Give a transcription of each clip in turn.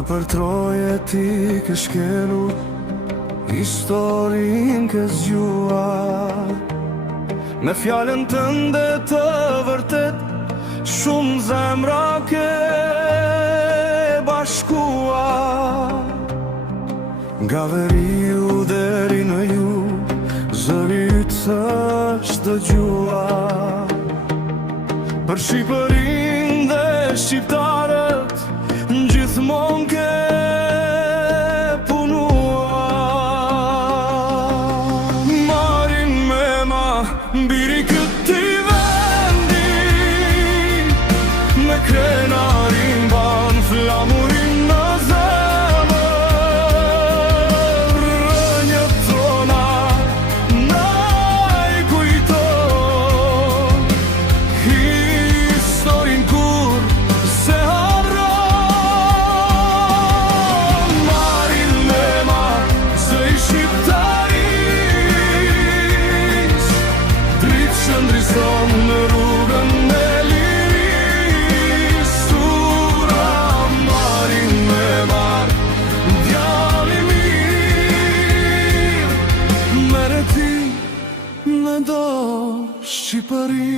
Në për Troje ti ke shkelu, historin ke zgjuar. Me fjallën tënde të vërtet, shumë zemra ke bashkuar. Nga veriu deri në ju, zëri ytë është dëgjuar. Për Shqipërinë dhe shqiptarët, gjithmonë ke punuar. Marin me ma, biri këti vendi, me krenarin ban flamurin në zemër. Rënjët tona na i kujton, historin kur se harron. Marin me ma, zëj shqiptaris, dritë që ndrison në rrugën e liris. Ura Marin me ma, djali mirë, mere ti në do Shqipëri.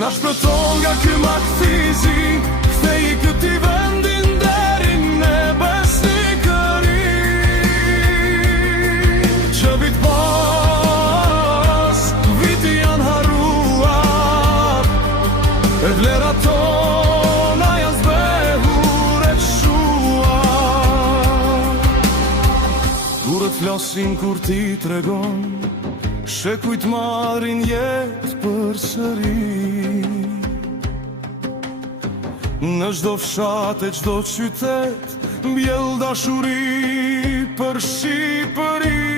Na shpëton nga ky makfizi, kthej këti vendin deri në besnikëri. Që vit pas, viti janë harruar, e vlerat tona janë zbehur e shuar. Durët flasin kur ti tregon, shekujt marrin jetë për sëri. Në çdo fshat e çdo qytet, mbjell dashuri për Shqipëri.